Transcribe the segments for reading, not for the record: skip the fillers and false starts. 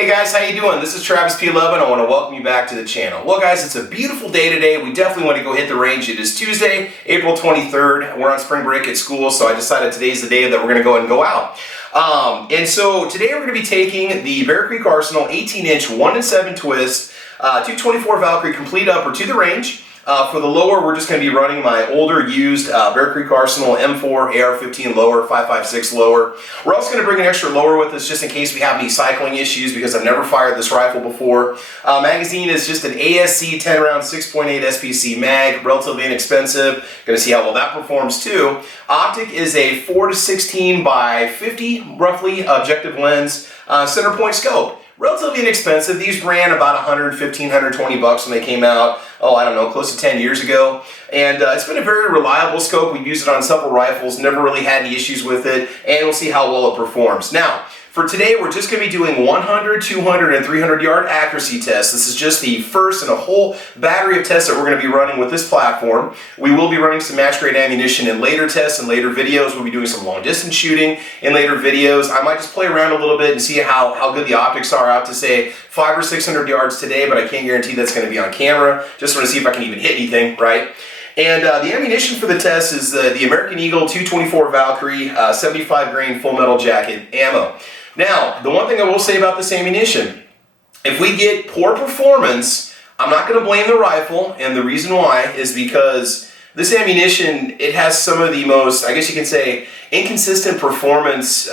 Hey guys, how you doing? This is Travis P11. I want to welcome you back to the channel. Well guys, it's a beautiful day today. We definitely want to go hit the range. It is Tuesday, April 23rd. We're on spring break at school, so I decided today's the day that we're going to go ahead and go out. And so today we're going to be taking the Bear Creek Arsenal 18-inch 1-in-7 twist 224 Valkyrie complete upper to the range. For the lower, we're just going to be running my older used Bear Creek Arsenal M4 AR-15 lower, 5.56 lower. We're also going to bring an extra lower with us just in case we have any cycling issues because I've never fired this rifle before. Magazine is just an ASC 10-round 6.8 SPC mag, relatively inexpensive. Going to see how well that performs too. Optic is a 4-16 by 50 roughly objective lens, center point scope. Relatively inexpensive. These ran about $115, $120 when they came out, I don't know, close to 10 years ago. And it's been a very reliable scope. We've used it on several rifles, never really had any issues with it, and we'll see how well it performs. Now, for today, we're just going to be doing 100, 200, and 300 yard accuracy tests. This is just the first in a whole battery of tests that we're going to be running with this platform. We will be running some match grade ammunition in later tests and later videos. We'll be doing some long distance shooting in later videos. I might just play around a little bit and see how good the optics are out to say 500 or 600 yards today, but I can't guarantee that's going to be on camera. Just want to see if I can even hit anything, right? And the ammunition for the test is the American Eagle 224 Valkyrie 75 grain full metal jacket ammo. Now, the one thing I will say about this ammunition, if we get poor performance, I'm not going to blame the rifle, and the reason why is because this ammunition, it has some of the most, I guess you can say, inconsistent performance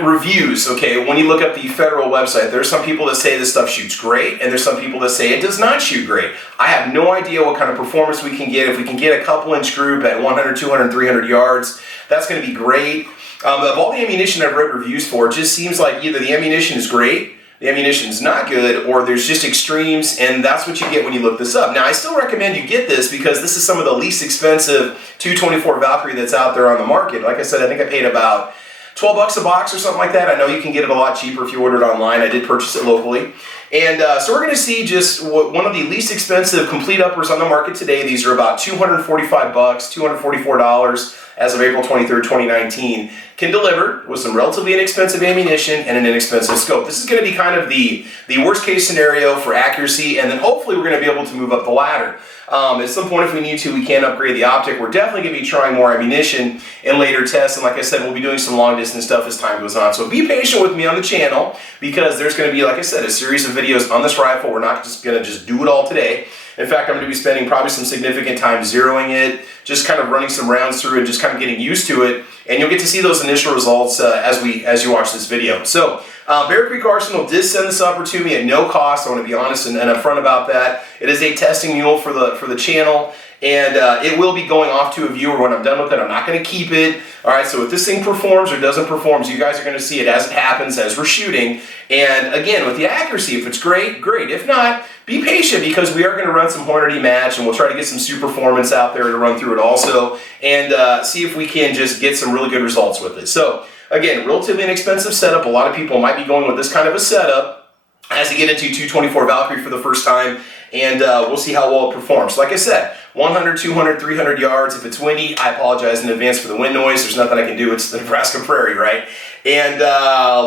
reviews. Okay, when you look up the federal website, there's some people that say this stuff shoots great, and there's some people that say it does not shoot great. I have no idea what kind of performance we can get. If we can get a couple-inch group at 100, 200, 300 yards, that's going to be great. Of all the ammunition I've read reviews for, it just seems like either the ammunition is great, the ammunition is not good, or there's just extremes, and that's what you get when you look this up. Now, I still recommend you get this because this is some of the least expensive 224 Valkyrie that's out there on the market. Like I said, I think I paid about $12 a box or something like that. I know you can get it a lot cheaper if you order it online. I did purchase it locally. And so we're going to see just one of the least expensive complete uppers on the market today. These are about $245, $244 as of April 23rd, 2019. Can deliver with some relatively inexpensive ammunition and an inexpensive scope. This is going to be kind of the worst case scenario for accuracy, and then hopefully we're going to be able to move up the ladder. At some point, if we need to, we can upgrade the optic. We're definitely going to be trying more ammunition in later tests, and like I said, we'll be doing some long distance stuff as time goes on. So be patient with me on the channel because there's going to be, like I said, a series of videos on this rifle. We're not just going to do it all today. In fact, I'm going to be spending probably some significant time zeroing it, just kind of running some rounds through it, just kind of getting used to it, and you'll get to see those initial results as you watch this video. So, Bear Creek Arsenal did send this upper to me at no cost. I want to be honest and upfront about that. It is a testing mule for the channel, and it will be going off to a viewer when I'm done with it. I'm not going to keep it. All right, so if this thing performs or doesn't perform, you guys are going to see it as it happens as we're shooting. And again, with the accuracy, if it's great, great. If not, be patient because we are going to run some Hornady match, and we'll try to get some super performance out there to run through it also, and see if we can just get some really good results with it. So again, relatively inexpensive setup. A lot of people might be going with this kind of a setup as they get into 224 Valkyrie for the first time, and we'll see how well it performs. Like I said, 100, 200, 300 yards. If it's windy, I apologize in advance for the wind noise. There's nothing I can do. It's the Nebraska prairie, right? And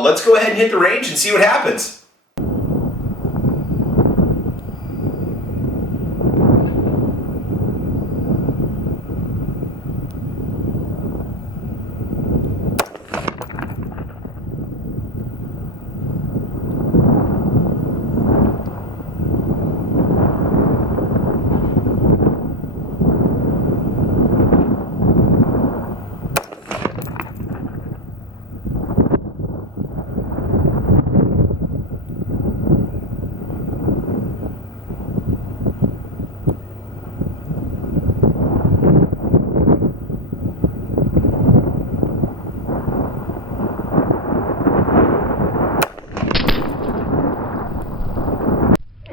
let's go ahead and hit the range and see what happens.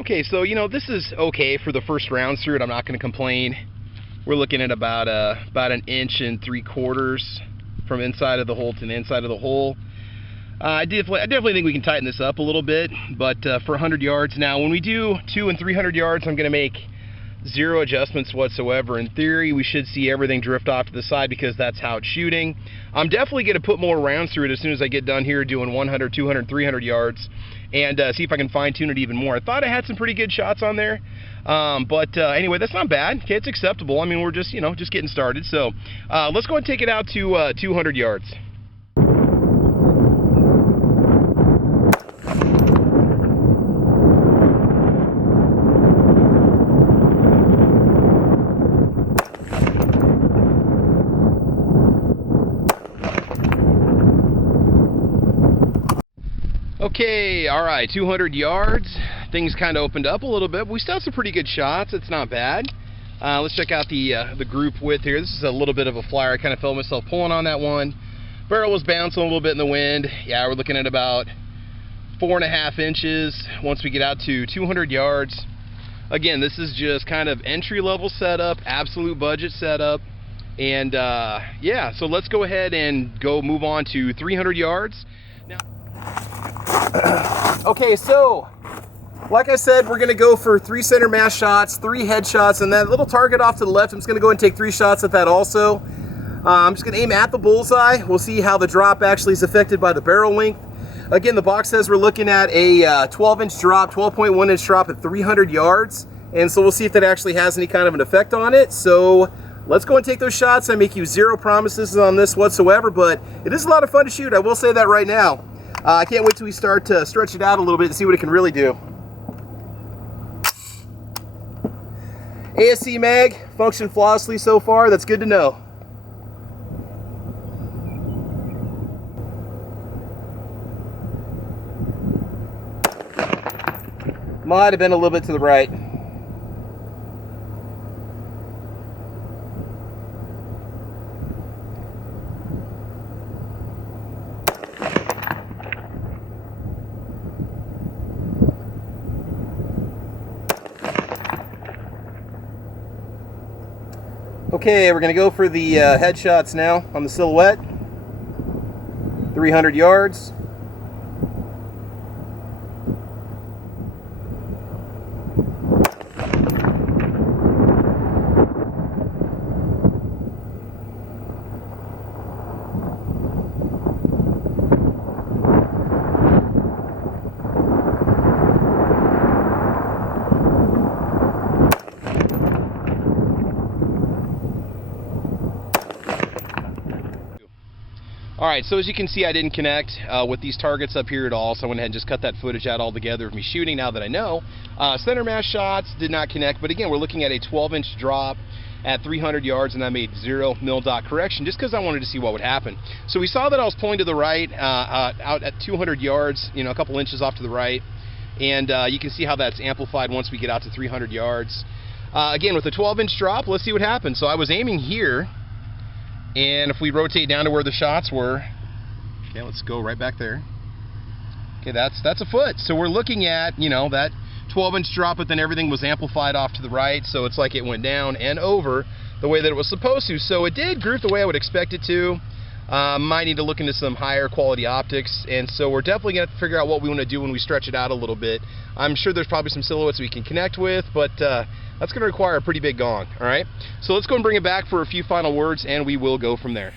Okay, so this is okay for the first rounds through it. I'm not going to complain. We're looking at about 1 3/4 inches from inside of the hole to the inside of the hole. I definitely think we can tighten this up a little bit, but for 100 yards now, when we do 200 and 300 yards, I'm going to make zero adjustments whatsoever. In theory, we should see everything drift off to the side because that's how it's shooting. I'm definitely going to put more rounds through it as soon as I get done here doing 100, 200, 300 yards and see if I can fine tune it even more. I thought I had some pretty good shots on there, but anyway, that's not bad. Okay, it's acceptable. I mean, we're just, just getting started. So let's go and take it out to 200 yards. Okay, all right, 200 yards. Things kind of opened up a little bit, but we still have some pretty good shots. It's not bad. Let's check out the group width here. This is a little bit of a flyer. I kind of felt myself pulling on that one. Barrel was bouncing a little bit in the wind. Yeah, we're looking at about 4.5 inches once we get out to 200 yards. Again, this is just kind of entry-level setup, absolute budget setup. And yeah, so let's go ahead and move on to 300 yards. Now, okay, so like I said, we're gonna go for 3 center mass shots, 3 head shots, and that little target off to the left, I'm just gonna go and take 3 shots at that also. I'm just gonna aim at the bullseye. We'll see how the drop actually is affected by the barrel length. Again, the box says we're looking at a 12-inch drop, 12.1-inch drop at 300 yards, and so we'll see if that actually has any kind of an effect on it. So let's go and take those shots. I make you 0 promises on this whatsoever, but it is a lot of fun to shoot. I will say that right now. I can't wait till we start to stretch it out a little bit and see what it can really do. ASC mag functioned flawlessly so far. That's good to know. Might have been a little bit to the right. Okay, we're going to go for the headshots now on the silhouette. 300 yards. Alright, so as you can see, I didn't connect with these targets up here at all, so I went ahead and just cut that footage out altogether of me shooting now that I know. Center mass shots did not connect, but again, we're looking at a 12-inch drop at 300 yards, and I made 0 mil dot correction just because I wanted to see what would happen. So we saw that I was pulling to the right, out at 200 yards, a couple inches off to the right, and you can see how that's amplified once we get out to 300 yards. Again, with a 12-inch drop, let's see what happens. So I was aiming here, and if we rotate down to where the shots were, okay, let's go right back there. Okay, that's a foot. So we're looking at, that 12-inch drop, but then everything was amplified off to the right, so it's like it went down and over the way that it was supposed to. So it did group the way I would expect it to. Might need to look into some higher quality optics, and so we're definitely going to figure out what we want to do when we stretch it out a little bit. I'm sure there's probably some silhouettes we can connect with, but that's going to require a pretty big gong. All right, so let's go and bring it back for a few final words, and we will go from there.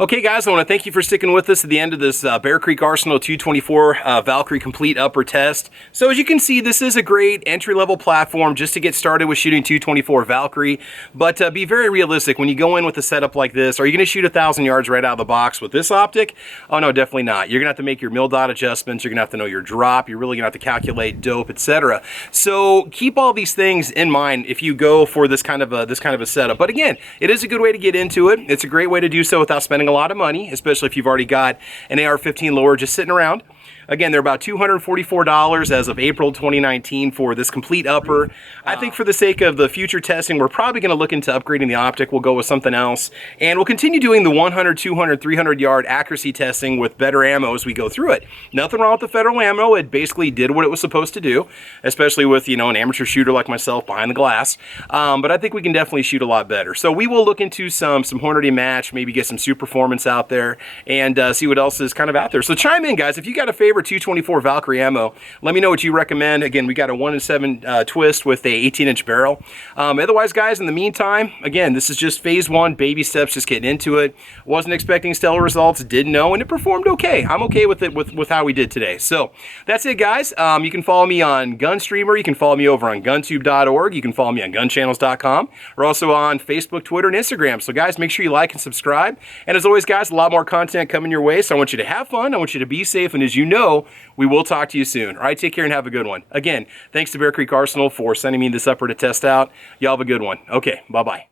Okay guys, I want to thank you for sticking with us at the end of this Bear Creek Arsenal 224 Valkyrie complete upper test. So as you can see, this is a great entry-level platform just to get started with shooting 224 Valkyrie, but be very realistic. When you go in with a setup like this, are you going to shoot 1,000 yards right out of the box with this optic? Oh no, definitely not. You're going to have to make your mil dot adjustments, you're going to have to know your drop, you're really going to have to calculate dope, etc. So keep all these things in mind if you go for this kind of a setup. But again, it is a good way to get into it. It's a great way to do so without spending a lot of money, especially if you've already got an AR-15 lower just sitting around. Again, they're about $244 as of April 2019 for this complete upper. I think for the sake of the future testing, we're probably going to look into upgrading the optic. We'll go with something else. And we'll continue doing the 100, 200, 300 yard accuracy testing with better ammo as we go through it. Nothing wrong with the federal ammo. It basically did what it was supposed to do, especially with, an amateur shooter like myself behind the glass. But I think we can definitely shoot a lot better. So we will look into some Hornady match, maybe get some super performance out there and see what else is kind of out there. So chime in, guys. If you got a favorite 224 Valkyrie ammo, let me know what you recommend. Again, we got a 1-in-7 twist with a 18-inch barrel. Otherwise, guys, in the meantime, again, this is just phase 1, baby steps, just getting into it. Wasn't expecting stellar results, didn't know, and it performed okay. I'm okay with it, with how we did today. So that's it, guys. You can follow me on Gunstreamer. You can follow me over on guntube.org. You can follow me on gunchannels.com. We're also on Facebook, Twitter, and Instagram. So, guys, make sure you like and subscribe. And as always, guys, a lot more content coming your way. So I want you to have fun. I want you to be safe. And as you know, we will talk to you soon. All right, take care and have a good one. Again, thanks to Bear Creek Arsenal for sending me this upper to test out. Y'all have a good one. Okay, bye-bye.